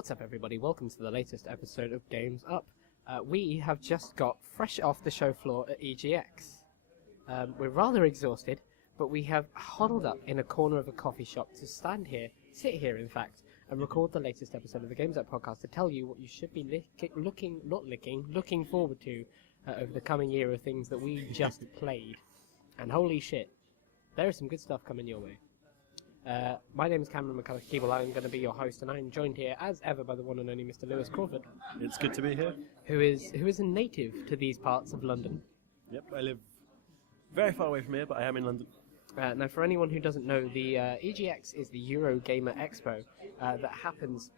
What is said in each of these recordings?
What's up, everybody? Welcome to the latest episode of Games Up. We have just got fresh off the show floor at EGX. We're rather exhausted, but we have huddled up in a corner of a coffee shop to sit here in fact, and record the latest episode of the Games Up podcast to tell you what you should be looking forward to over the coming year of things that we just played. And holy shit, there is some good stuff coming your way. My name is Cameron McCulloch-Keeble. I'm going to be your host, and I'm joined here, as ever, by the one and only Mr. Lewis Crawford. It's good to be here. Who is a native to these parts of London. Yep, I live very far away from here, but I am in London. Now, for anyone who doesn't know, the EGX is the Eurogamer Expo that happens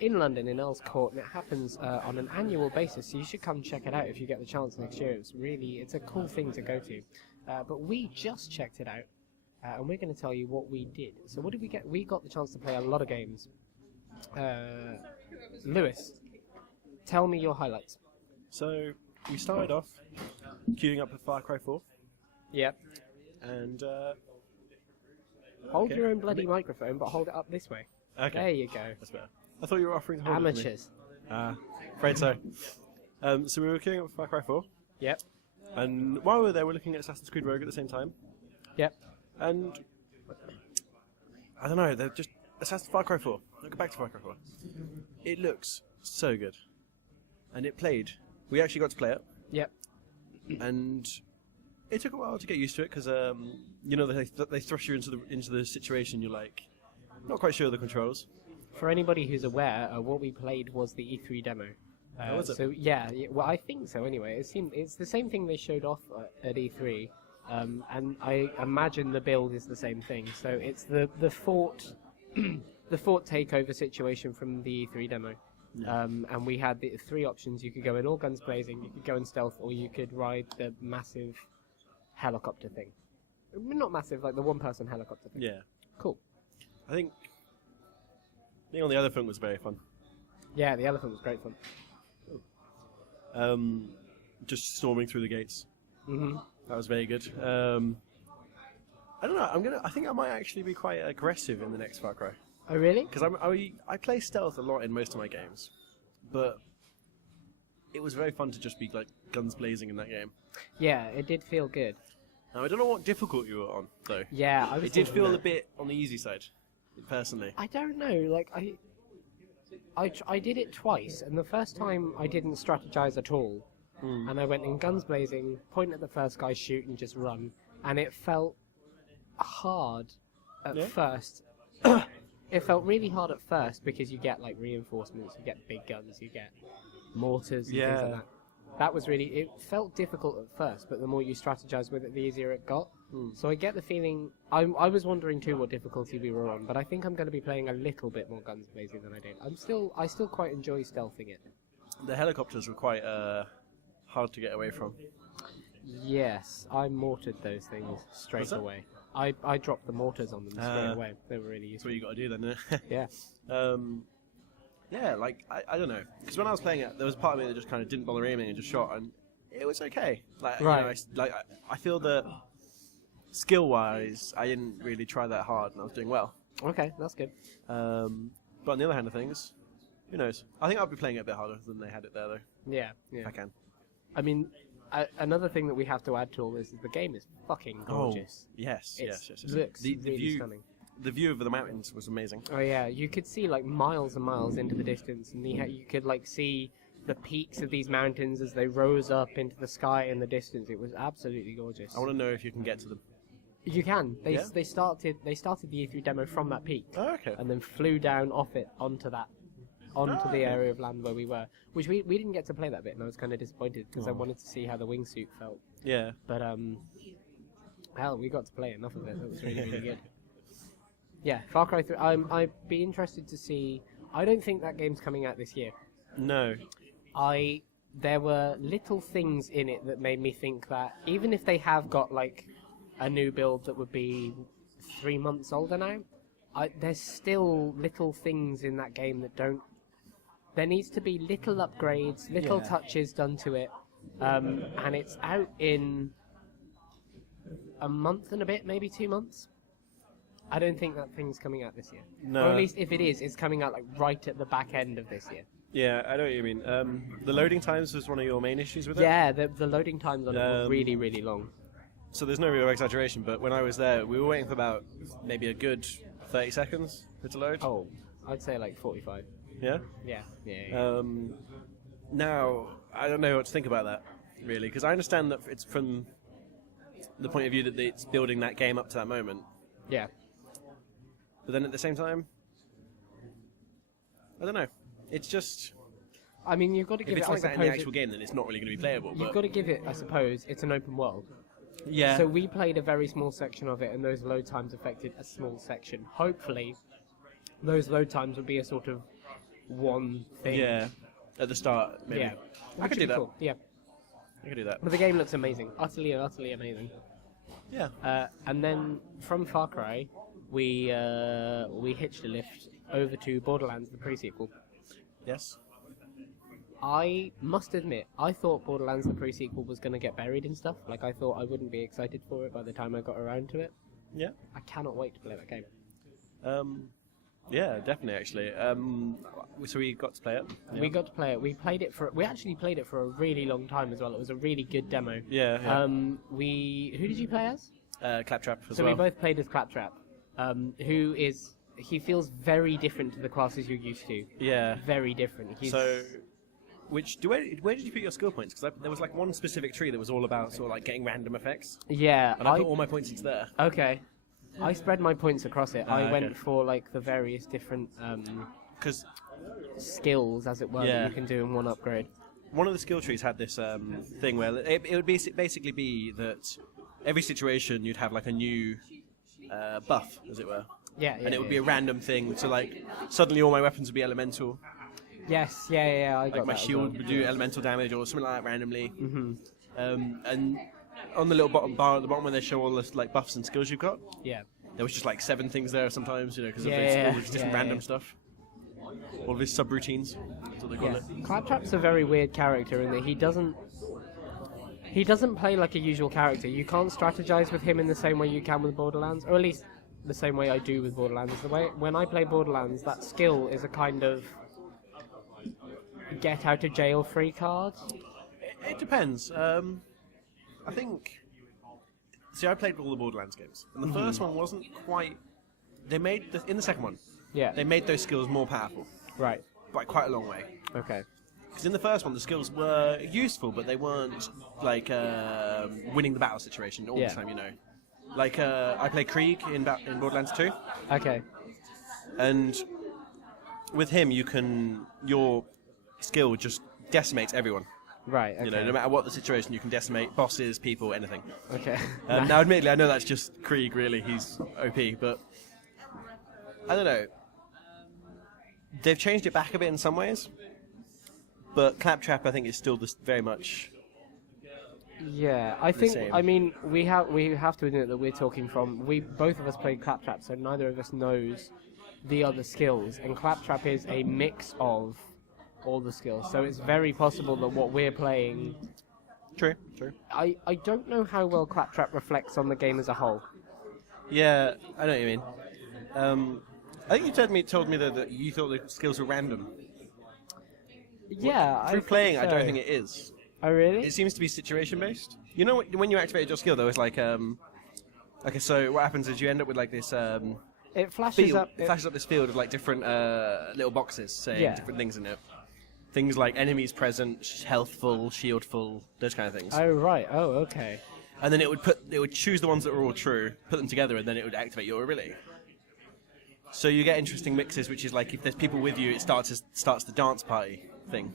in London, in Earl's Court, and it happens on an annual basis, so you should come check it out if you get the chance next year. It's a cool thing to go to. But we just checked it out. And we're going to tell you what we did. So what did we get? We got the chance to play a lot of games. Lewis, tell me your highlights. So, we started off queuing up for Far Cry 4. Yep. And, Hold your own bloody microphone, but hold it up this way. Okay. There you go. That's better. I thought you were offering to hold it to me. Amateurs. Afraid so. So we were queuing up for Far Cry 4. Yep. And while we were there, we were looking at Assassin's Creed Rogue at the same time. Yep. And I don't know, they're just Far Cry 4. Look back to Far Cry 4. It looks so good, and it played. We actually got to play it. Yep. And it took a while to get used to it because you know they thrust you into the situation. You're like not quite sure of the controls. For anybody who's aware, what we played was the E3 demo. Was it? So yeah, well I think so anyway. It's the same thing they showed off at E3. And I imagine the build is the same thing. So it's the fort the fort takeover situation from the E3 demo. Yeah. And we had the three options. You could go in all guns blazing, you could go in stealth, or you could ride the massive helicopter thing. Not massive, like the one-person helicopter thing. Yeah. Cool. I think being on the elephant was very fun. Yeah, the elephant was great fun. Just storming through the gates. Mm-hmm. That was very good. I don't know. I think I might actually be quite aggressive in the next Far Cry. Oh really? Because I play stealth a lot in most of my games, but it was very fun to just be like guns blazing in that game. Yeah, it did feel good. Now I don't know what difficulty you were on though. Yeah, I was. It did feel a bit on the easy side, personally. I don't know. Like I did it twice, and the first time I didn't strategize at all. And I went in guns blazing, point at the first guy, shoot, and just run. And it felt hard at first. It felt really hard at first because you get like reinforcements, you get big guns, you get mortars and things like that. That was it felt difficult at first, but the more you strategize with it, the easier it got. So I get the feeling, I was wondering too what difficulty we were on, but I think I'm going to be playing a little bit more guns blazing than I did. I still quite enjoy stealthing it. The helicopters were quite hard to get away from. Yes, I mortared those things straight away. I dropped the mortars on them straight away. They were really useful. That's what you got to do then, isn't it? Yeah. Yeah, like, I don't know. Because when I was playing it, there was part of me that just kind of didn't bother aiming and just shot, and it was okay. Like, right. You know, I feel that skill-wise, I didn't really try that hard, and I was doing well. Okay, that's good. But on the other hand of things, who knows? I think I'll be playing it a bit harder than they had it there, though. Yeah. If I can. I mean, another thing that we have to add to all this is the game is fucking gorgeous. Oh, yes. It looks really stunning. The view over the mountains was amazing. Oh yeah, you could see like miles and miles into the distance, and you could like see the peaks of these mountains as they rose up into the sky in the distance. It was absolutely gorgeous. I want to know if you can get to them. You can. They started the E3 demo from that peak. Oh, okay. And then flew down off it onto the area of land where we were, which we didn't get to play that bit, and I was kind of disappointed because I wanted to see how the wingsuit felt. Yeah. But hell, we got to play enough of it. That was really really good. Yeah, Far Cry 3. I'd be interested to see. I don't think that game's coming out this year. No. There were little things in it that made me think that even if they have got like a new build that would be 3 months older now, there's still little things in that game that don't. There needs to be little upgrades, little touches done to it, and it's out in a month and a bit, maybe 2 months. I don't think that thing's coming out this year. No. Or at least if it is, it's coming out like right at the back end of this year. Yeah, I know what you mean. The loading times was one of your main issues with it? Yeah, the loading times on it were really, really long. So there's no real exaggeration, but when I was there, we were waiting for about maybe a good 30 seconds for it to load. Oh, I'd say like 45. Yeah? Yeah. Now, I don't know what to think about that, really, because I understand that it's from the point of view that it's building that game up to that moment. Yeah. But then at the same time, I don't know. It's just... I mean, you've got to If give it's it, like I that in the suppose, actual game, then it's not really going to be playable. you've But got to give it, I suppose, it's an open world. yeah. So we played a very small section of it, and those load times affected a small section. Hopefully, those load times will be a sort of one thing. Yeah. At the start, maybe. Yeah. I Which could would do be that. cool. Yeah. I could do that. But the game looks amazing. Utterly, utterly amazing. Yeah. And then from Far Cry, we hitched a lift over to Borderlands, the pre-sequel. Yes. I must admit, I thought Borderlands, the pre-sequel, was going to get buried in stuff. Like, I thought I wouldn't be excited for it by the time I got around to it. Yeah. I cannot wait to play that game. Yeah, definitely, actually. So we got to play it. Yeah. We got to play it. We actually played it for a really long time as well. It was a really good demo. Yeah. Who did you play as? Claptrap as So well. we both played as Claptrap, he feels very different to the classes you're used to. Yeah. Very different. So, where did you put your skill points? Because there was like one specific tree that was all about sort of like getting random effects, yeah, and I put all my points into there. okay. I spread my points across it. I okay. went for like the various different Because skills, as it were, Yeah. that you can do in one upgrade. one of the skill trees had this thing where it would basically be that every situation you'd have like a new buff, as it were. Yeah, And it would be a random thing, so like suddenly all my weapons would be elemental. Yes, yeah. I got Like my that as shield well. would do elemental damage or something like that randomly. Mhm. And on the little bottom bar at the bottom where they show all the like buffs and skills you've got, Yeah. there was just like 7 things there sometimes, because of Yeah, all this different yeah, random yeah. stuff. All of his subroutines, that's what they call Yeah. it. Claptrap's a very weird character in that he doesn't play like a usual character. You can't strategize with him in the same way you can with Borderlands, or at least the same way I do with Borderlands. The way when I play Borderlands, that skill is a kind of get out of jail free card. It depends. I think. See, I played all the Borderlands games, and the first one wasn't quite. They made in the second one. Yeah. They made those skills more powerful Right. by quite a long way. Okay. Because in the first one, the skills were useful, but they weren't like winning the battle situation all Yeah. the time. Like I play Krieg in Borderlands 2, Okay. and with him, your skill just decimates everyone. Right. Okay. No matter what the situation, you can decimate bosses, people, anything. Okay. Now, admittedly, I know that's just Krieg. Really, he's OP, but I don't know. They've changed it back a bit in some ways, but Claptrap, I think, is still just very much. Yeah, I think. same. I mean, we have to admit that we're talking from. Both of us played Claptrap, so neither of us knows the other skills. And Claptrap is a mix of all the skills, so it's very possible that what we're playing. True. I don't know how well Claptrap reflects on the game as a whole. Yeah, I know what you mean. I think you told me that you thought the skills were random. Yeah, Through playing, I don't think it is. Oh really? It seems to be situation based. You know, when you activated your skill, there was like okay. So what happens is you end up with like this It flashes field. up. It flashes up this field of like different little boxes saying Yeah. different things in it. Things like enemies present, health full, shield full, those kind of things. Oh right. Oh okay. And then it would choose the ones that were all true, put them together, and then it would activate your ability. So you get interesting mixes, which is like if there's people with you, it starts the dance party thing.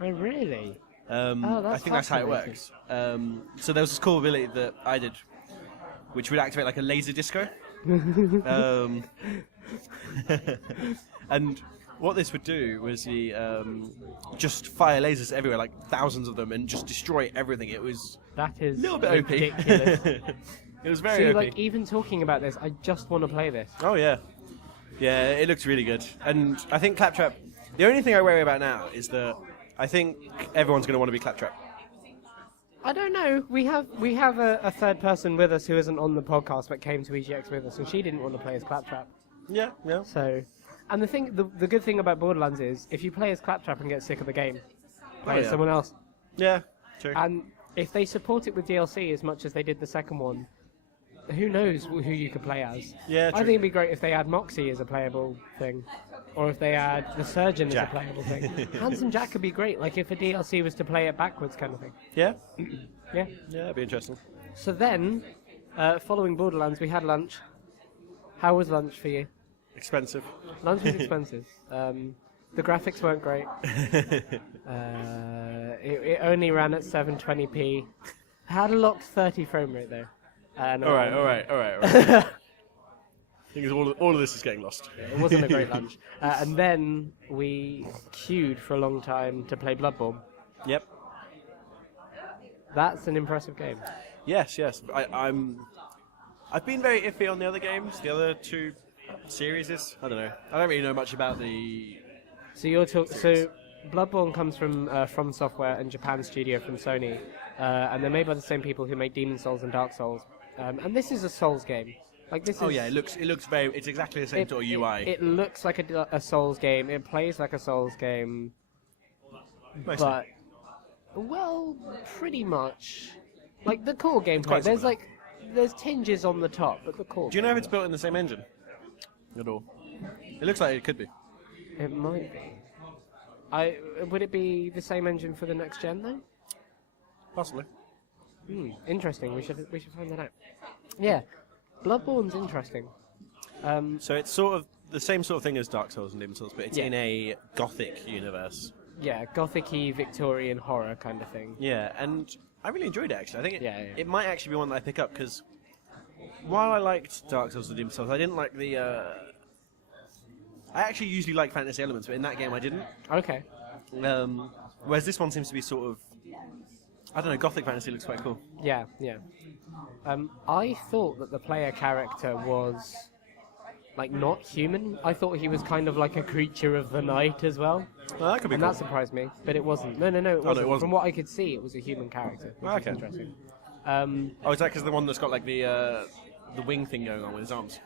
Oh really? I that's think that's how it fascinating. works. So there was this cool ability that I did, which would activate like a laser disco. And what this would do was just fire lasers everywhere, like thousands of them, and just destroy everything. It was That is a little bit OP. ridiculous. It was very See, OP. like even talking about this, I just want to play this. Oh yeah, it looks really good. And I think Claptrap. The only thing I worry about now is that I think everyone's going to want to be Claptrap. I don't know. We have a third person with us who isn't on the podcast but came to EGX with us, and she didn't want to play as Claptrap. Yeah, yeah. So, and the good thing about Borderlands is if you play as Claptrap and get sick of the game, play as someone else. Yeah, true. And if they support it with DLC as much as they did the second one, who knows who you could play as? Yeah, I true. think it'd be great if they add Moxie as a playable thing. Or if they add the Surgeon Jack. as a playable thing. Handsome Jack could be great, like if a DLC was to play it backwards kind of thing. Yeah? Yeah. Yeah, that'd be interesting. So then, following Borderlands, we had lunch. How was lunch for you? Expensive. Lunch was expensive. The graphics weren't great. It only ran at 720p. Had a locked 30 frame rate though. And, All right. I think all of this is getting lost. It wasn't a great lunch. And then we queued for a long time to play Bloodborne. Yep. That's an impressive game. Yes. I've been very iffy on the other games, the other two series. I don't know. I don't really know much about the. So Bloodborne comes from Software and Japan Studio from Sony, and they're made by the same people who make Demon Souls and Dark Souls. And this is a Souls game. Like this is. Oh yeah, it looks very. It's exactly the same sort of UI. It looks like a Souls game. It plays like a Souls game. Mostly. But well, pretty much. Like the core gameplay. quite There's similar. there's tinges on the top, but the core. Do you know if it's built in the same engine at all? It looks like it could be. It might be. Would it be the same engine for the next gen though? Possibly. Interesting. We should find that out. Yeah, Bloodborne's interesting. So it's sort of the same sort of thing as Dark Souls and Demon Souls, but it's Yeah. in a gothic universe. Yeah, gothic-y Victorian horror kind of thing. Yeah, and I really enjoyed it actually. I think Yeah. it might actually be one that I pick up because while I liked Dark Souls and Demon Souls, I didn't like the. I actually usually like fantasy elements, but in that game I didn't. Okay. Whereas this one seems to be sort of. I don't know, gothic fantasy looks quite cool. Yeah. I thought that the player character was like not human. I thought he was kind of like a creature of the night as well. Well, that could be And cool. that surprised me, but it wasn't. No, it wasn't. it wasn't. From what I could see, it was a human character, which Okay. is interesting. Oh, is that because the one that's got like the wing thing going on with his arms?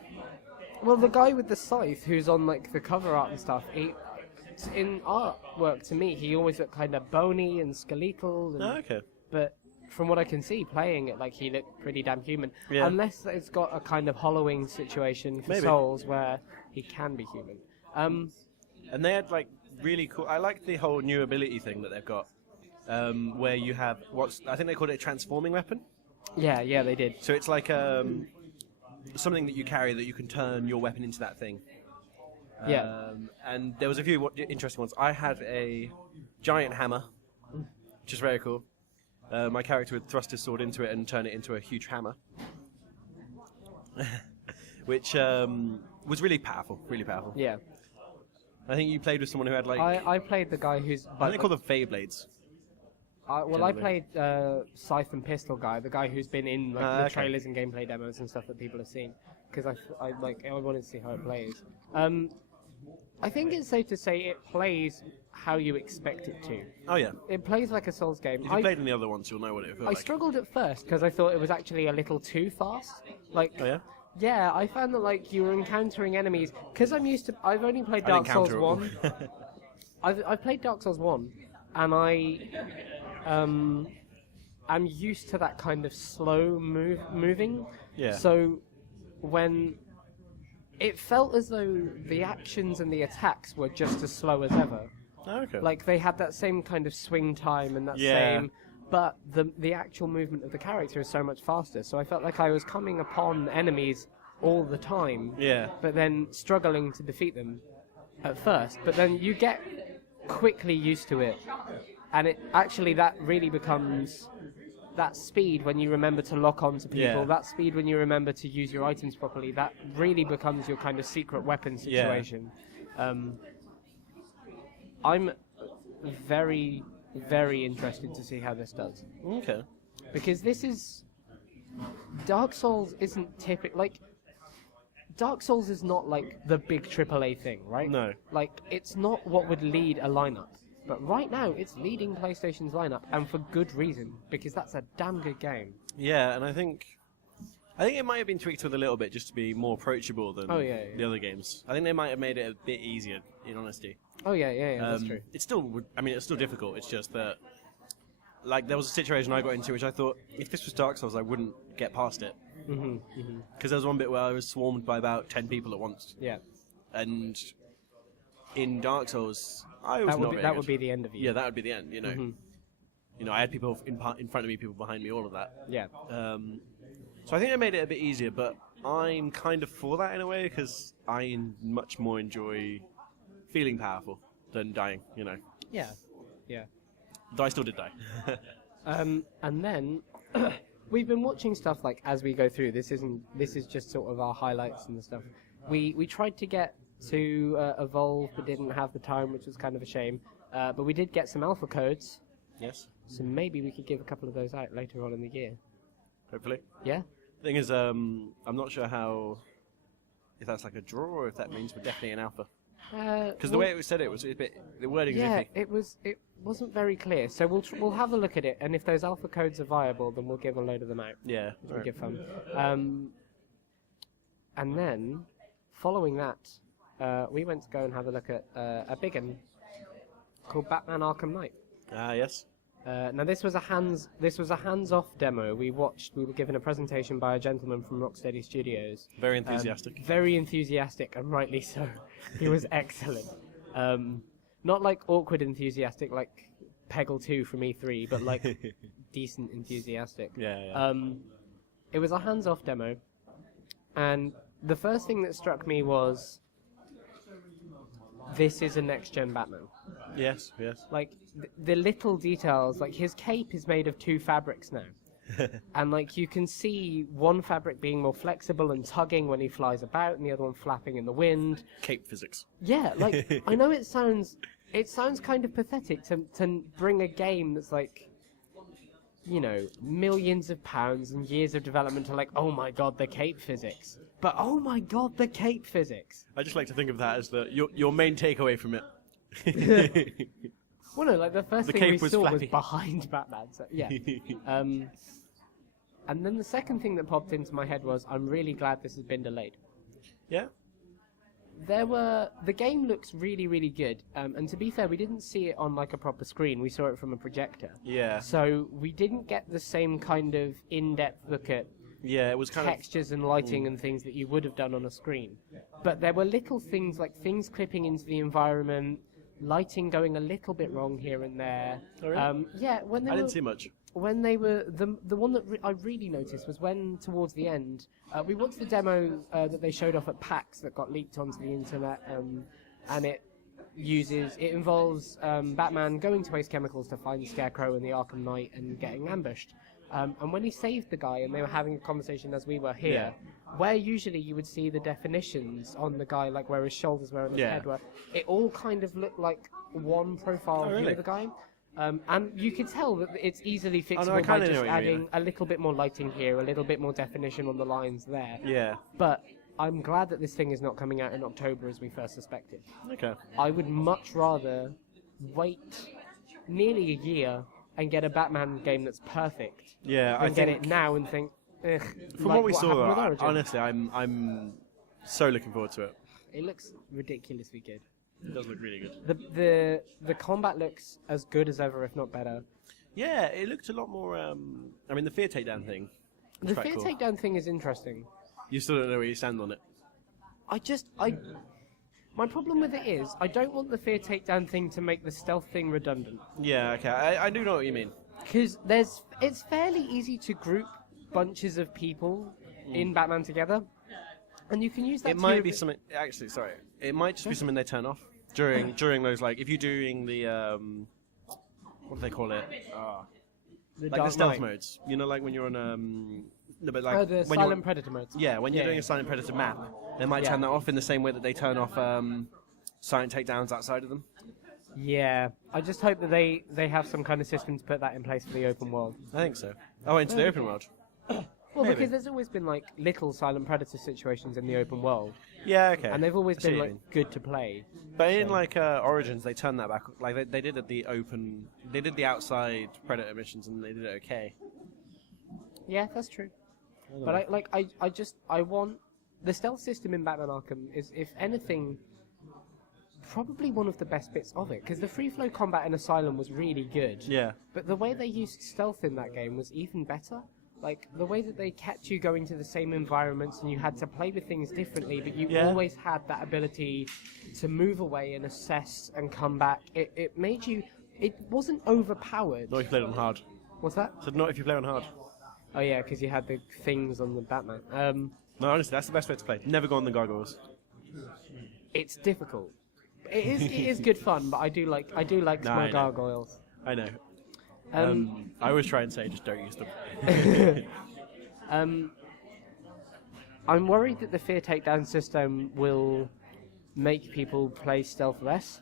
Well, the guy with the scythe, who's on like the cover art and stuff, in artwork to me, he always looked kind of bony and skeletal. And, Oh, okay. But from what I can see, playing it, like he looked pretty damn human. Yeah. Unless it's got a kind of hollowing situation for Maybe. Souls where he can be human. And they had like really cool. I like the whole new ability thing that they've got, where you have I think they called it a transforming weapon. Yeah, they did. So it's like something that you carry that you can turn your weapon into that thing. Yeah. And there was a few interesting ones. I had a giant hammer, which is very cool. My character would thrust his sword into it and turn it into a huge hammer, which was really powerful. Really powerful. Yeah. I think you played with someone who had like I played the guy who's. I think they call them Fey blades. I generally. played Scythe and Pistol guy, the guy who's been in like the okay. trailers and gameplay demos and stuff that people have seen, because I wanted to see how it plays. I think it's safe to say it plays how you expect it to. Oh yeah. It plays like a Souls game. If you played in the other ones, you'll know what it feels I like. struggled at first because I thought it was actually a little too fast. Like, Oh yeah. yeah, I found that like you were encountering enemies because I've only played Dark Souls encounter it 1. I've played Dark Souls 1, and I'm used to that kind of slow moving. Yeah. So when it felt as though the actions and the attacks were just as slow as ever. Oh, okay. Like they had that same kind of swing time and that Yeah. same, but the actual movement of the character is so much faster. So I felt like I was coming upon enemies all the time, Yeah. but then struggling to defeat them at first. But then you get quickly used to it, and it actually that really becomes that speed when you remember to lock onto people. Yeah. That speed when you remember to use your items properly. That really becomes your kind of secret weapon situation. I'm very, very interested to see how this does. Okay. Because this is... Dark Souls isn't typical... Like, Dark Souls is not like the big AAA thing, right? No. Like, it's not what would lead a lineup. But right now, it's leading PlayStation's lineup, and for good reason, because that's a damn good game. Yeah, and I think it might have been tweaked with a little bit just to be more approachable than the other games. I think they might have made it a bit easier, in honesty. Oh yeah, that's true. It's still difficult. It's just that, like, there was a situation I got into which I thought, if this was Dark Souls, I wouldn't get past it. Because there was one bit where I was swarmed by about 10 people at once. Yeah. And in Dark Souls, I was that would be the end of you. Yeah, that would be the end, you know. You know, I had people in front of me, people behind me, all of that. Yeah. So I think I made it a bit easier, but I'm kind of for that in a way, because I much more enjoy feeling powerful than dying, you know. Yeah. Though I still did die. And then we've been watching stuff like as we go through. This is just sort of our highlights and the stuff. We tried to get to Evolve, but didn't have the time, which was kind of a shame. But we did get some alpha codes. Yes. So maybe we could give a couple of those out later on in the year. Hopefully. Yeah? Thing is, I'm not sure if that's like a draw or if that means we're definitely an alpha. Because the way it was said, it was a bit, the wording was iffy. it wasn't very clear. So we'll have a look at it, and if those alpha codes are viable, then we'll give a load of them out. Yeah. Which will give fun. And then, following that, we went to go and have a look at a big one called Batman Arkham Knight. Yes. Now this was a hands-off demo. We were given a presentation by a gentleman from Rocksteady Studios. Very enthusiastic. Very enthusiastic, and rightly so. He was excellent. Not like awkward enthusiastic, like Peggle 2 from E3, but like decent enthusiastic. Yeah. It was a hands-off demo, and the first thing that struck me was, this is a next-gen Batman. Yes. Like, the little details, like his cape is made of 2 fabrics now. And like you can see one fabric being more flexible and tugging when he flies about, and the other one flapping in the wind. Cape physics. Yeah, like I know it sounds kind of pathetic to bring a game that's like, you know, millions of pounds and years of development to like, oh my god, the cape physics. But oh my god, the cape physics. I just like to think of that as your main takeaway from it. Well, no, like the first The thing cape we was saw flappy. was behind Batman. So yeah. And then the second thing that popped into my head was, I'm really glad this has been delayed. Yeah. The game looks really, really good. And to be fair, we didn't see it on like a proper screen. We saw it from a projector. Yeah. So we didn't get the same kind of in-depth look at Yeah, it was kind textures and lighting and things that you would have done on a screen. But there were little things like things clipping into the environment, lighting going a little bit wrong here and there. Oh, really? Yeah, when they I were, didn't see much. when they were the one that I really noticed was when towards the end we watched the demo that they showed off at PAX that got leaked onto the internet, and it involves Batman going to waste chemicals to find Scarecrow and the Arkham Knight and getting ambushed. And when he saved the guy and they were having a conversation as we were here, where usually you would see the definitions on the guy, like where his shoulders were and his head were, it all kind of looked like one profile view of the guy. And you can tell that it's easily fixable by just adding a little bit more lighting here, a little bit more definition on the lines there. Yeah. But I'm glad that this thing is not coming out in October as we first suspected. Okay. I would much rather wait nearly a year and get a Batman game that's perfect. Yeah, I than think get it now and think, ugh. from like what we saw, happened with Origin. honestly, I'm so looking forward to it. It looks ridiculously good. It does look really good. The combat looks as good as ever, if not better. Yeah, it looked a lot more. I mean, the fear takedown thing. The fear takedown thing is interesting. You still don't know where you stand on it. My problem with it is, I don't want the fear takedown thing to make the stealth thing redundant. Yeah, okay, I do know what you mean. Because it's fairly easy to group bunches of people in Batman together, and you can use that. It might be something. Actually, sorry, it might just be something they turn off during those, like, if you're doing the what do they call it? Like the stealth modes. You know, like when you're on no, but like the when silent predator modes. Yeah, when you're doing a silent predator map, they might turn that off in the same way that they turn off silent takedowns outside of them. Yeah, I just hope that they have some kind of system to put that in place for the open world. I think so. Oh, into the open world. Well, Maybe. because there's always been like little Silent Predator situations in the open world, Yeah, okay. and they've always I see been what you like mean. good to play. But in like Origins, they turned that back. Like they did at the open, they did the outside Predator missions, and they did it okay. Yeah, that's true. But I want the stealth system in Batman Arkham is, if anything, probably one of the best bits of it, because the free flow combat in Asylum was really good. Yeah. But the way they used stealth in that game was even better. Like, the way that they kept you going to the same environments and you had to play with things differently, but you Yeah. always had that ability to move away and assess and come back. It made you... It wasn't overpowered. Not if you played on hard. What's that? So not if you play on hard. Oh, yeah, because you had the things on the Batman. No, honestly, that's the best way to play. Never go on the gargoyles. It's difficult. It is good fun, but I do like I my know. gargoyles. I know. Um, I always try and say, just don't use them. I'm worried that the fear takedown system will make people play stealth less,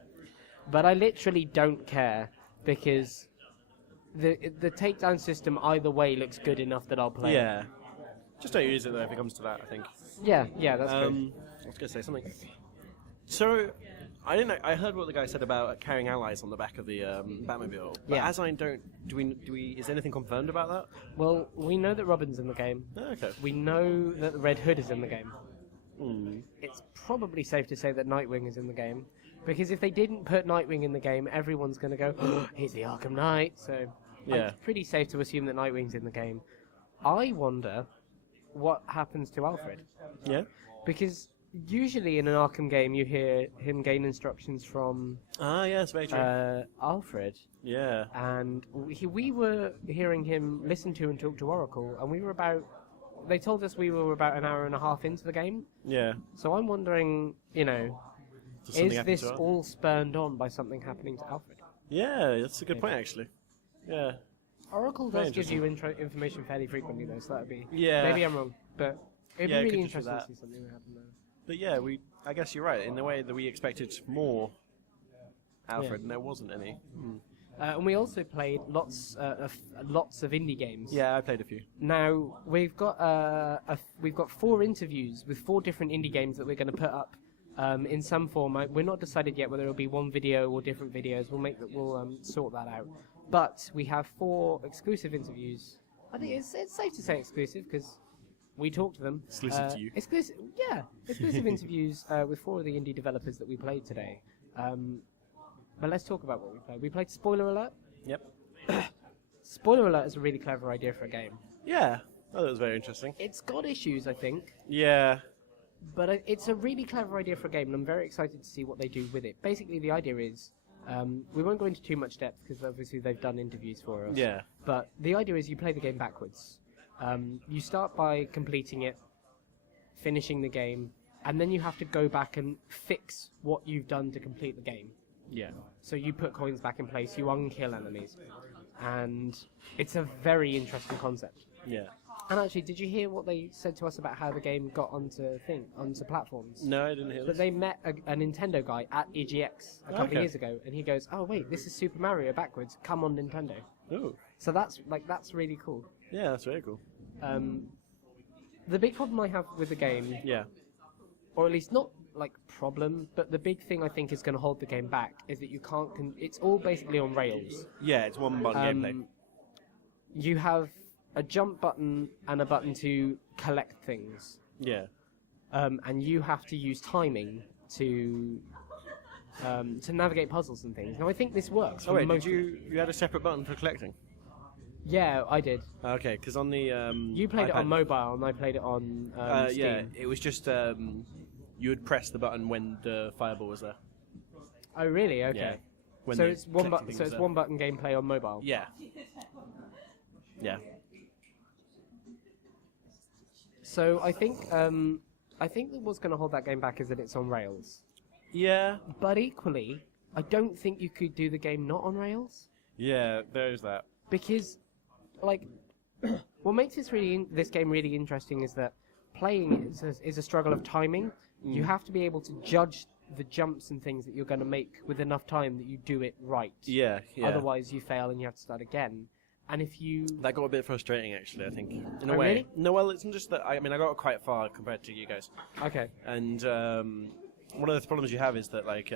but I literally don't care because the takedown system either way looks good enough that I'll play. Yeah. Just don't use it though if it comes to that, I think. Yeah, that's true. I was going to say something. So, I didn't know. I heard what the guy said about carrying allies on the back of the Batmobile. But Yeah. as I don't, do we? Is anything confirmed about that? Well, we know that Robin's in the game. Oh, okay. We know that the Red Hood is in the game. Mm. It's probably safe to say that Nightwing is in the game, because if they didn't put Nightwing in the game, everyone's going to go, oh, he's the Arkham Knight. So, Yeah. it's pretty safe to assume that Nightwing's in the game. I wonder what happens to Alfred. Yeah. Because usually in an Arkham game, you hear him gain instructions from Ah, yes, very true. Alfred, Yeah. and we were hearing him listen to and talk to Oracle, and we were about. They told us we were about an hour and a half into the game, Yeah. so I'm wondering, Does something is happen this to her? all spurned on by something happening to Alfred? Yeah, that's a good point actually. Yeah. Oracle Very does give you information fairly frequently, though, so that'd be. Yeah. Maybe I'm wrong, but it'd Yeah, it be could really just be interesting to that. see something that happen there. But yeah, I guess you're right. In the way that we expected more Alfred, and there wasn't any. And we also played lots of indie games. Yeah, I played a few. Now we've got 4 interviews with 4 different indie games that we're going to put up in some form. We're not decided yet whether it'll be one video or different videos. We'll sort that out. But we have 4 exclusive interviews. I think it's safe to say exclusive because we talked to them. Exclusive to you. Exclusive interviews with 4 of the indie developers that we played today. But let's talk about what we played. We played Spoiler Alert. Yep. Spoiler Alert is a really clever idea for a game. Yeah. Oh, that was very interesting. It's got issues, I think, Yeah. but it's a really clever idea for a game, and I'm very excited to see what they do with it. Basically, the idea is, we won't go into too much depth because obviously they've done interviews for us. Yeah. But the idea is you play the game backwards. You start by completing it, finishing the game, and then you have to go back and fix what you've done to complete the game. Yeah. So you put coins back in place, you unkill enemies, and it's a very interesting concept. Yeah. And actually, did you hear what they said to us about how the game got onto platforms? No, I didn't hear But this. they met a Nintendo guy at EGX a couple Okay. of years ago, and he goes, "Oh wait, this is Super Mario backwards. Come on Nintendo." Oh. So that's really cool. Yeah, that's very cool. The big problem I have with the game, Yeah. or at least not like problem, but the big thing I think is going to hold the game back is that you can't. It's all basically on rails. Yeah, it's one button gameplay. You have a jump button and a button to collect things, Yeah. and you have to use timing to navigate puzzles and things. Now I think this works. Oh for wait, most did you had a separate button for collecting? Yeah, I did. Okay, because on the You played it iPad- on mobile, and I played it on Steam. yeah, it was just you would press the button when the fireball was there. Oh, really? Okay. Yeah. When So the it's one collecting button. thing So was it's there. one button gameplay on mobile. Yeah. Yeah. So I think that what's going to hold that game back is that it's on rails. Yeah. But equally, I don't think you could do the game not on rails Yeah, there's that. because, like, what makes this game really interesting is that playing it is a struggle of timing. You have to be able to judge the jumps and things that you're going to make with enough time that you do it right. Yeah, yeah. Otherwise, you fail and you have to start again. And if you That got a bit frustrating, actually, I think, in a Oh, way. really? No, well, it's not just that. I mean, I got quite far compared to you guys. okay, And one of the problems you have is that, like,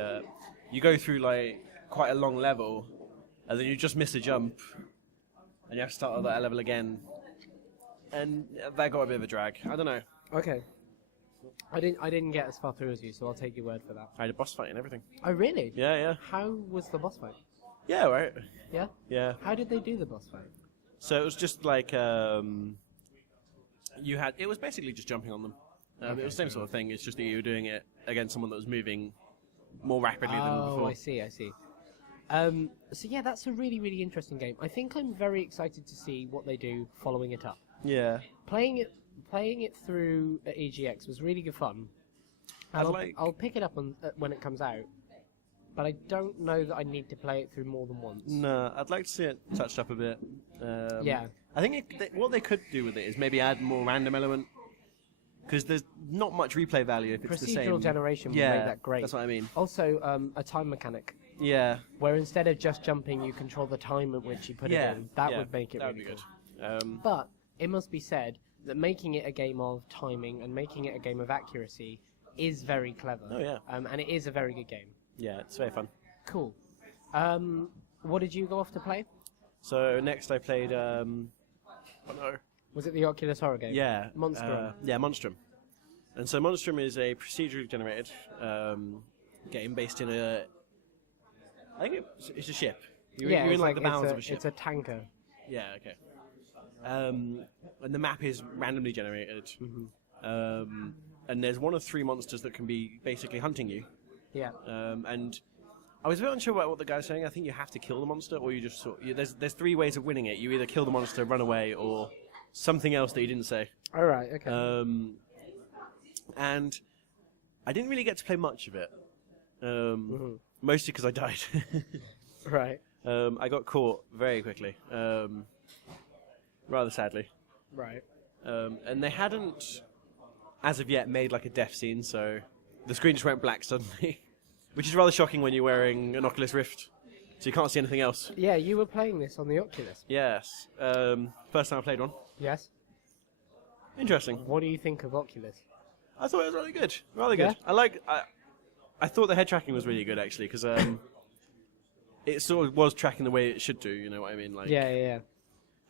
you go through, like, quite a long level, and then you just miss a jump, and you have to start that level again. And that got a bit of a drag. I don't know. okay. I didn't get as far through as you, so I'll take your word for that. I had a boss fight and everything. Oh really? Yeah, yeah. How was the boss fight? Yeah, right. Yeah. Yeah. How did they do the boss fight? So it was just like you had. It was basically just jumping on them. It was the same sort of thing. It's just that you were doing it against someone that was moving more rapidly than Oh, before. I see. So yeah, that's a really, really interesting game. I think I'm very excited to see what they do following it up. Yeah. Playing it through at EGX was really good fun. And I'll pick it up when it comes out, but I don't know that I need to play it through more than once. No, I'd like to see it touched up a bit. Yeah. I think what they could do with it is maybe add more random element, because there's not much replay value if it's the same. Procedural generation would Yeah, make that great. that's what I mean. Also, a time mechanic, Yeah. where instead of just jumping, you control the time at which you put Yeah. it in. That yeah, would make it that really would be cool. good. But it must be said that making it a game of timing and making it a game of accuracy is very clever. Oh, yeah. And it is a very good game. Yeah, it's very fun. Cool. What did you go off to play? So next I played. Oh no. Was it the Oculus horror game? Yeah. Monstrum. Yeah, Monstrum. And so Monstrum is a procedurally generated game based in a. I think it's a ship. You're in it's like the bowels of a ship. It's a tanker. Yeah. Okay. And the map is randomly generated. And there's one of 3 monsters that can be basically hunting you. Yeah. And I was a bit unsure about what the guy's saying. I think you have to kill the monster, or you just there's 3 ways of winning it. You either kill the monster, run away, or something else that he didn't say. All right. Okay. And I didn't really get to play much of it, mostly because I died. Right. I got caught very quickly, rather sadly. Right. And they hadn't, as of yet, made like a death scene, so the screen just went black suddenly, which is rather shocking when you're wearing an Oculus Rift, so you can't see anything else. Yeah, you were playing this on the Oculus. Yes. First time I played one. Yes. Interesting. What do you think of Oculus? I thought it was really good. Rather good. Yeah? I thought the head tracking was really good, actually, because it sort of was tracking the way it should do, you know what I mean? Like, Yeah.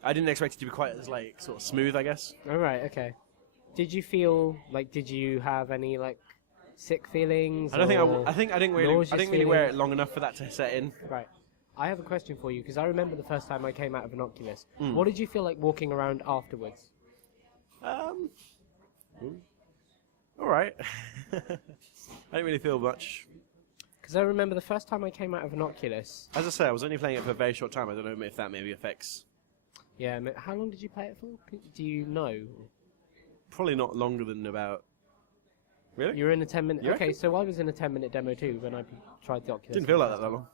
I didn't expect it to be quite as, like, sort of smooth, I guess. All right. Okay. Did you have any like sick feelings? I don't think or I think I didn't nauseous really wear it feelings? long enough for that to set in. Right. I have a question for you because I remember the first time I came out of an Oculus. Mm. What did you feel like walking around afterwards? All right. I didn't really feel much. Because I remember the first time I came out of an Oculus. As I say, I was only playing it for a very short time. I don't know if that maybe affects. Yeah. How long did you play it for? Do you know? Probably not longer than about. Really? You were in a 10-minute. You Okay, reckon? so I was in a 10-minute demo too when I tried the Oculus. Didn't feel like that long.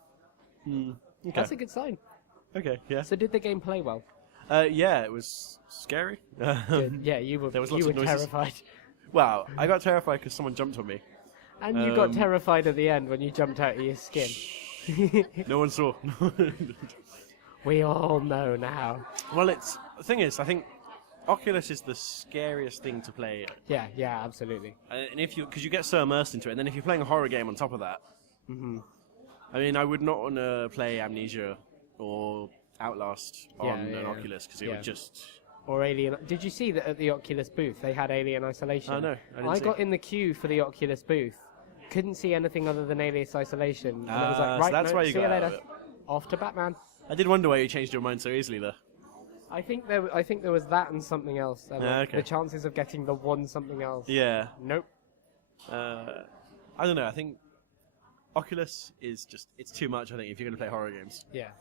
Okay. That's a good sign. Okay. Yeah. So did the game play well? Yeah, it was scary. Good. Yeah, you were. There was you lots were of noises. terrified. Wow, I got terrified because someone jumped on me. And you got terrified at the end when you jumped out of your skin. No one saw. We all know now. Well, the thing is, I think Oculus is the scariest thing to play. Yeah, absolutely. And because you get so immersed into it, and then if you're playing a horror game on top of that, I mean, I would not want to play Amnesia or Outlast on an Oculus because it would just. Or Alien. Did you see that at the Oculus booth they had Alien Isolation? Oh no, I got in the queue for the Oculus booth. Couldn't see anything other than Alien Isolation. And I was like, so right, that's why you see got you out later. of it. Off to Batman. I did wonder why you changed your mind so easily there. I think there was that and something else. And Okay. The chances of getting the one something else. Yeah. Nope. I don't know. I think Oculus is it's too much. I think if you're going to play horror games, Yeah.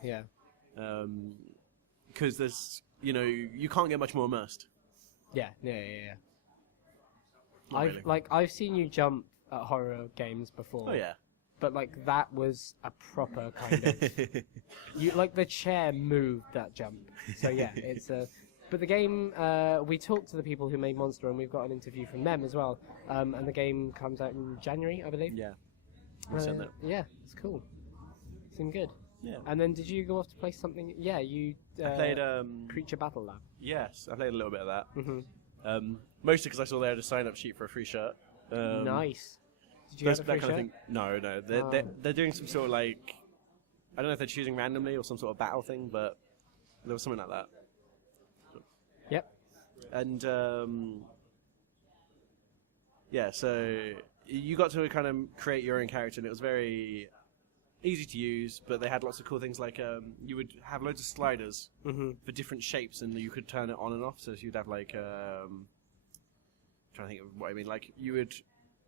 because there's you can't get much more immersed. Yeah. Not really. I've seen you jump at horror games before. Oh yeah. But like that was a proper kind of you like the chair moved that jump. So yeah, it's a. But the game we talked to the people who made Monster and we've got an interview from them as well. And the game comes out in January, I believe. Yeah. You said that. Yeah, it's cool. Seemed good. Yeah. And then did you go off to play something? Yeah, you I played. Creature Battle Lab. Yes, I played a little bit of that. Mm-hmm. Mostly because I saw they had a sign-up sheet for a free shirt. Nice. Did you get a free that kind shirt? of thing. No. They're doing some sort of like, I don't know if they're choosing randomly or some sort of battle thing, but there was something like that. Yep. And yeah, so you got to kind of create your own character, and it was very easy to use. But they had lots of cool things like you would have loads of sliders for different shapes, and you could turn it on and off. So you'd have like trying to think of what I mean. Like you would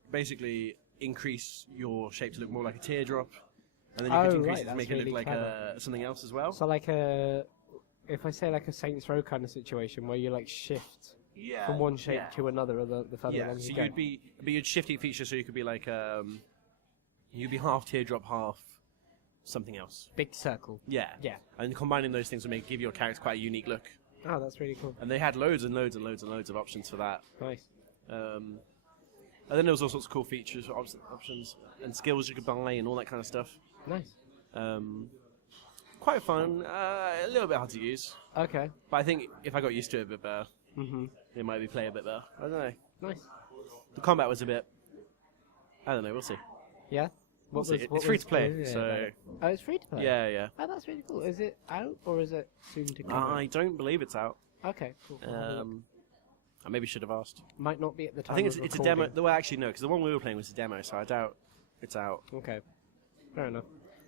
basically increase your shape to look more like a teardrop, and then you could increase it to make it look like something else as well. So like if I say like a Saints Row kind of situation where you like shift from one shape to another, or the further along so you go. you'd shift your feature so you could be like you'd be half teardrop, half something else. Big circle. Yeah. Yeah. And combining those things would give your character quite a unique look. Oh, that's really cool. And they had loads and loads and loads and loads of options for that. Nice. And then there was all sorts of cool features, options, and skills you could buy and all that kind of stuff. Nice. Quite fun. A little bit hard to use. Okay. But I think if I got used to it a bit better, Mm-hmm. it might be play a bit better. I don't know. Nice. The combat was a bit... I don't know, we'll see. Yeah? We'll see. It's free to play, so... Oh, it's free to play? Yeah. Oh, that's really cool. Is it out, or is it soon to come? I don't believe it's out. Okay, cool. I maybe should have asked. Might not be at the time I think of it's a recording. demo... Well, actually, no, because the one we were playing was a demo, so I doubt it's out. Okay. Fair enough.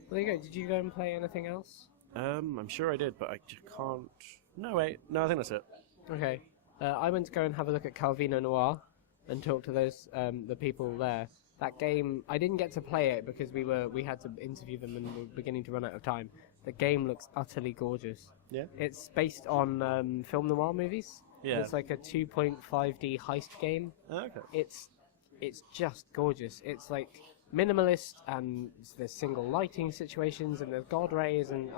Well, there you go. Did you go and play anything else? I'm sure I did, but I just can't... No, wait. No, I think that's it. Okay. I went to go and have a look at Calvino Noir and talk to those the people there. That game, I didn't get to play it because we had to interview them and we're beginning to run out of time. The game looks utterly gorgeous. Yeah? It's based on film noir movies. Yeah. It's like a 2.5D heist game. Oh, okay. It's just gorgeous. It's like minimalist, and there's single lighting situations, and there's god rays, and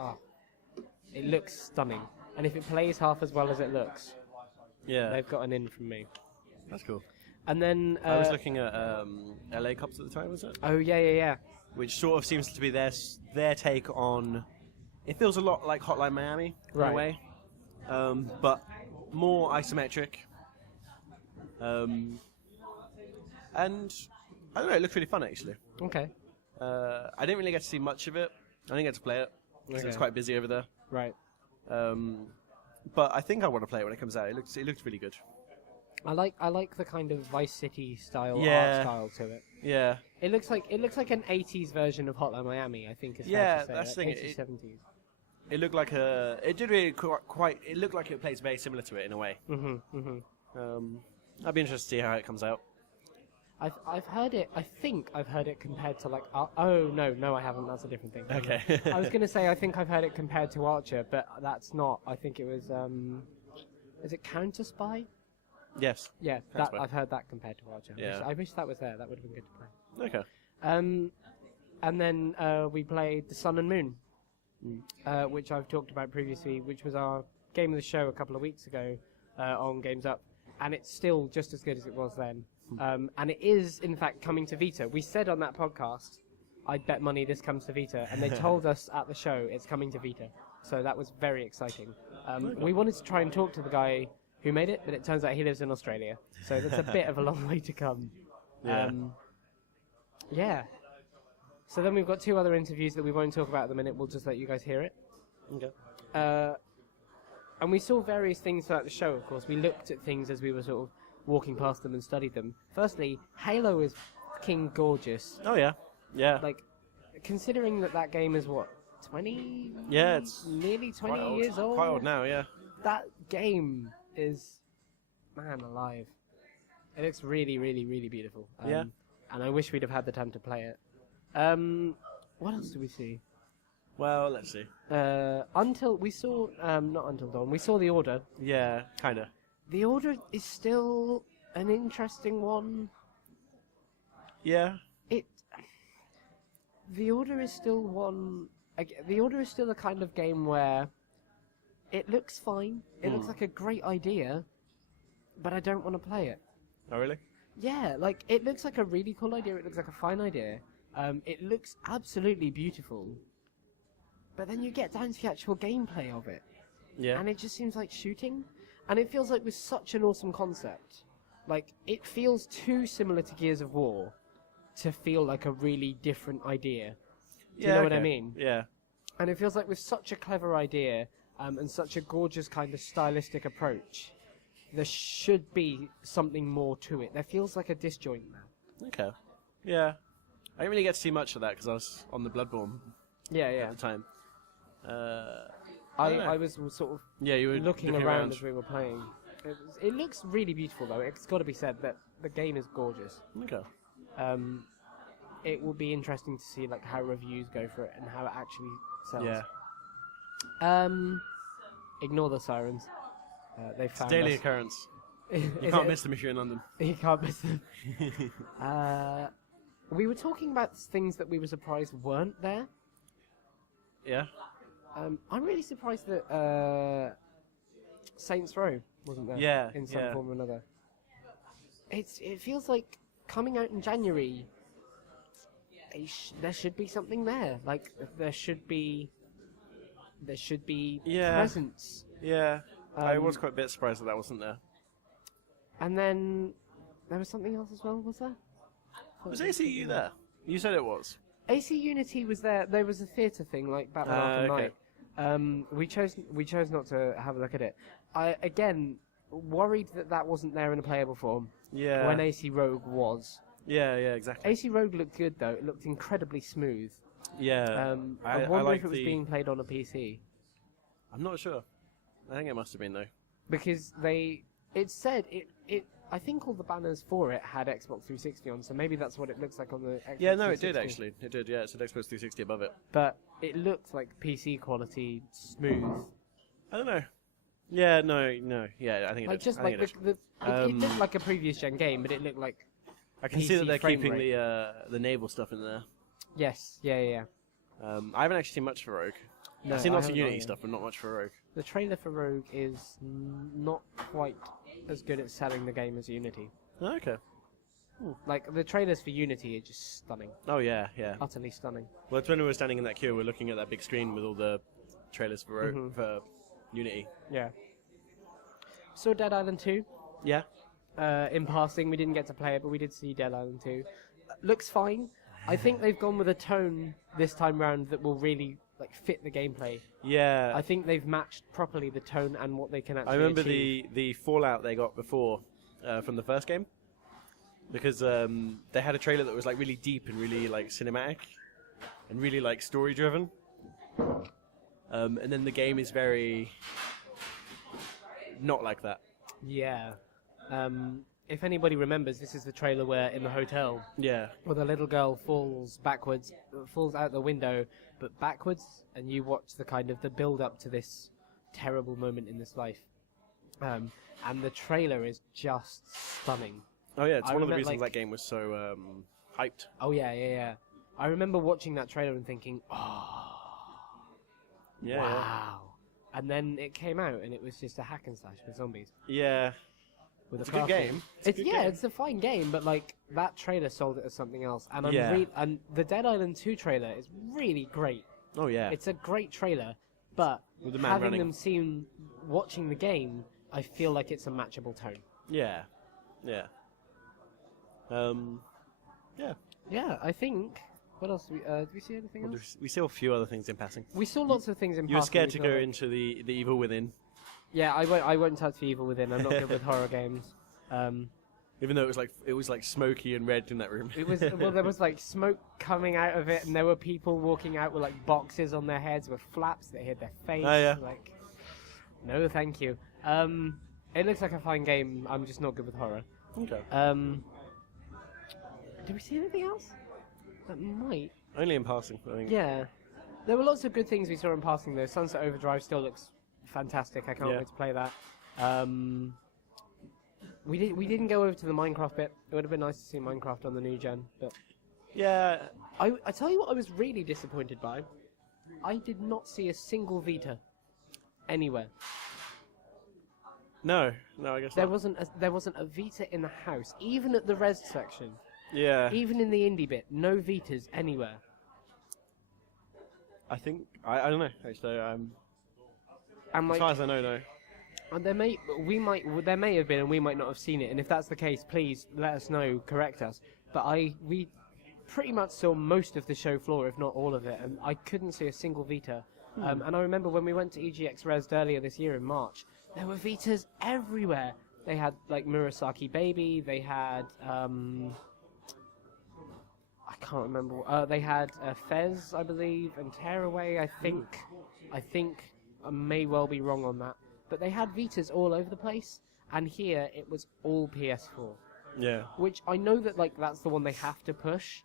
it looks stunning. And if it plays half as well as it looks, Yeah. they've got an in from me. That's cool. And then I was looking at LA Cops at the time, was it? oh yeah. Which sort of seems to be their take on... It feels a lot like Hotline Miami, in Right. a way. But more isometric. And I don't know, it looked really fun, actually. Okay. I didn't really get to see much of it. I didn't get to play it, because Okay. it's quite busy over there. Right. But I think I want to play it when it comes out. It looked really good. I like the kind of Vice City style Yeah. art style to it. Yeah. It looks like an 80s version of Hotline Miami, I think is fair Yeah, to say. that's the like thing, 80s, 70s. It looked like it did really quite. It looked like it plays very similar to it in a way. I'd be interested to see how it comes out. I've heard it. I think I've heard it compared to like. Oh no, I haven't. That's a different thing. Okay. I was gonna say I think I've heard it compared to Archer, but that's not. I think it was. Is it Counter Spy? Yes. Yeah, Counter Spy. I've heard that compared to Archer. Yeah. I wish that was there. That would have been good to play. Okay. And then we played The Sun and Moon, which I've talked about previously, which was our game of the show a couple of weeks ago on Games Up, and it's still just as good as it was then. And it is, in fact, coming to Vita. We said on that podcast, I'd bet money this comes to Vita, and they told us at the show it's coming to Vita. So that was very exciting. We wanted to try and talk to the guy who made it, but it turns out he lives in Australia. So that's a bit of a long way to come. Yeah. Yeah. So then we've got two other interviews that we won't talk about at the minute. We'll just let you guys hear it. Okay. And we saw various things throughout the show, of course. We looked at things as we were sort of walking past them and studied them. Firstly, Halo is fucking gorgeous. Oh yeah. Yeah. Like, considering that game is, what, 20? Yeah, it's nearly 20 quite years old? Quite old now. Yeah. That game is, man alive. It looks really, really, really beautiful. Yeah. And I wish we'd have had the time to play it. What else did we see? Well, let's see. Until we saw, not Until Dawn. We saw The Order. Yeah, kinda. The Order is still an interesting one. Yeah. The Order is still one. The Order is still a kind of game where it looks fine. It looks like a great idea, but I don't want to play it. Oh really? Yeah, like it looks like a really cool idea. It looks like a fine idea. It looks absolutely beautiful, but then you get down to the actual gameplay of it, Yeah. and it just seems like shooting, and it feels like with such an awesome concept. Like, it feels too similar to Gears of War to feel like a really different idea. Do you know what I mean? Yeah. And it feels like with such a clever idea and such a gorgeous kind of stylistic approach, there should be something more to it. There feels like a disjoint now. Okay. Yeah. I didn't really get to see much of that because I was on the Bloodborne Yeah, at the time. I was sort of you were looking around as we were playing. It looks really beautiful, though. It's got to be said that the game is gorgeous. Okay. It will be interesting to see like how reviews go for it and how it actually sells. Yeah. Ignore the sirens. They found Daily us. occurrence. Is You can't it- miss them if you're in London. You can't miss them. We were talking about things that we were surprised weren't there. Yeah. I'm really surprised that Saints Row wasn't there. Yeah, In some yeah. form or another. It feels like coming out in January. There should be something there. Like there should be Yeah. presence. Yeah. I was quite a bit surprised that wasn't there. And then there was something else as well. Was there? Was ACU there? You said it was. AC Unity was there. There was a theatre thing like Batman Arkham okay. Knight. We chose not to have a look at it. I again worried that wasn't there in a playable form. Yeah. When AC Rogue was. Yeah, exactly. AC Rogue looked good though. It looked incredibly smooth. Yeah. I I wonder like if it was being played on a PC I'm not sure. I think it must have been though. because it said it. I think all the banners for it had Xbox 360 on, so maybe that's what it looks like on the Xbox Yeah, no, it 360. did actually. It did. Yeah, it said Xbox 360 above it. But it looked like PC quality, smooth. I don't know. Yeah, no. Yeah, I think it Like did. just I like think it did. it looked like a previous gen game, but it looked like I can see that PC they're frame keeping rate. the naval stuff in there. yes, yeah. I haven't actually seen much for Rogue. No, I've seen I lots of haven't Unity either. stuff, but not much for Rogue. The trailer for Rogue is not quite as good at selling the game as Unity. Oh, okay. Like the trailers for Unity are just stunning, Oh yeah. utterly stunning. Well, it's when we were standing in that queue, we were looking at that big screen with all the trailers for Rogue, for Unity. Yeah. Saw Dead Island 2. Yeah. In passing, we didn't get to play it, but we did see Dead Island 2. Looks fine. I think they've gone with a tone this time round that will really like fit the gameplay. Yeah. I think they've matched properly the tone and what they can actually I remember achieve. the fallout they got before from the first game, because they had a trailer that was like really deep and really like cinematic and really like story driven, and then the game is very not like that. Yeah. If anybody remembers, this is the trailer where in the hotel, Yeah. where the little girl falls out the window, but backwards, and you watch the kind of the build up to this terrible moment in this life. And the trailer is just stunning. Oh yeah, it's I one of the remember, reasons like- that game was so hyped. Oh yeah. I remember watching that trailer and thinking, oh, Yeah. wow. And then it came out and it was just a hack and slash with zombies. Yeah. With It's a car good thing. game. It's a good yeah, game. it's a fine game, but like that trailer sold it as something else. And Yeah. and the Dead Island 2 trailer is really great. Oh yeah. It's a great trailer, but With the man having running. them seen watching the game, I feel like it's a matchable tone. Yeah. Yeah. Yeah. Yeah, I think. What else? Did we see anything Well, else? we saw a few other things in passing. We saw lots of things in. You were passing, scared we to saw, go like- into the evil within, Yeah, I won't touch the Evil Within. I'm not good with horror games. even though it was like smoky and red in that room. It was well, there was like smoke coming out of it, and there were people walking out with like boxes on their heads with flaps that hid their face. Oh, yeah. Like, no, thank you. It looks like a fine game. I'm just not good with horror. Okay. Did we see anything else? That might. Only in passing, I think. Yeah. There were lots of good things we saw in passing though. Sunset Overdrive still looks fantastic. I can't Yeah. wait to play that. We didn't go over to the Minecraft bit. It would have been nice to see Minecraft on the new gen, but Yeah. I tell you what I was really disappointed by. I did not see a single Vita anywhere. No, I guess There not. wasn't a Vita in the house, even at the res section, Yeah. even in the indie bit. No Vitas anywhere. I think I don't know actually. And As like, far as I know, no. and there may have been, and we might not have seen it. And if that's the case, please let us know, correct us. But we pretty much saw most of the show floor, if not all of it, and I couldn't see a single Vita. And I remember when we went to EGX Res earlier this year in March, there were Vitas everywhere. They had like Murasaki Baby. They had I can't remember. They had Fez, I believe, and Tearaway. I think. I may well be wrong on that, but they had Vitas all over the place, and here it was all PS4. Yeah. Which I know that like that's the one they have to push,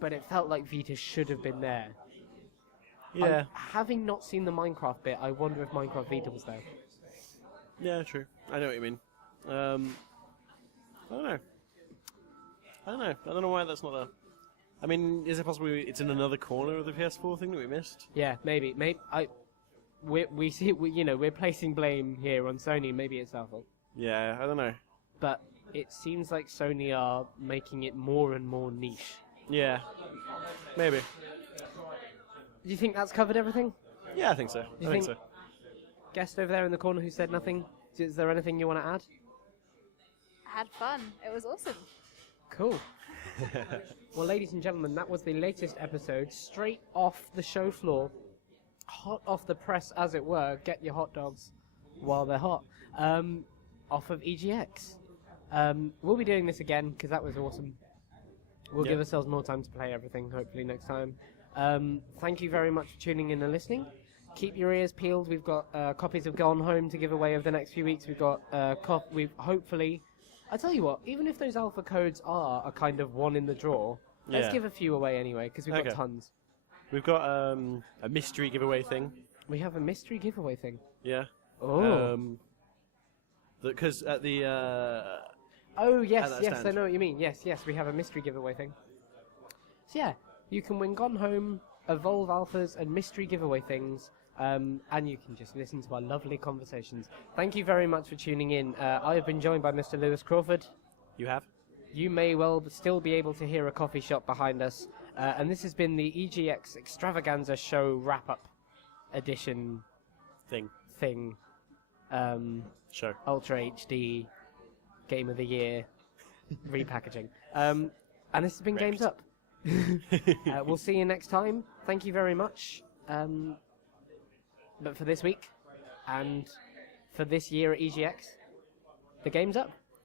but it felt like Vita should have been there. Yeah. Having not seen the Minecraft bit, I wonder if Minecraft Vita was there. Yeah, true. I know what you mean. I don't know. I don't know why that's not there. I mean, is it possible it's in another corner of the PS4 thing that we missed? Yeah, maybe. We're placing blame here on Sony. Maybe it's our fault. Yeah, I don't know. But it seems like Sony are making it more and more niche. Yeah, maybe. Do you think that's covered everything? Yeah, I think so. I think so. Guest over there in the corner who said nothing, is there anything you want to add? I had fun. It was awesome. Cool. Well, ladies and gentlemen, that was the latest episode, straight off the show floor, hot off the press, as it were. Get your hot dogs while they're hot. Off of EGX. We'll be doing this again, because that was awesome. We'll give ourselves more time to play everything, hopefully, next time. Thank you very much for tuning in and listening. Keep your ears peeled. We've got copies of Gone Home to give away over the next few weeks. We've got we've hopefully... I tell you what, even if those alpha codes are a kind of one in the draw, let's give a few away anyway, because we've got tons. We've got a mystery giveaway thing. We have a mystery giveaway thing. Yeah. Oh. Because at the... Oh, yes, stand. I know what you mean. Yes, we have a mystery giveaway thing. So yeah, you can win Gone Home, Evolve Alphas, and mystery giveaway things, and you can just listen to our lovely conversations. Thank you very much for tuning in. I have been joined by Mr. Lewis Crawford. You have? You may well still be able to hear a coffee shop behind us, and this has been the EGX Extravaganza Show Wrap-Up Edition thing. Show. Ultra HD Game of the Year repackaging. And this has been Games Up. We'll see you next time. Thank you very much. But for this week and for this year at EGX, the game's up.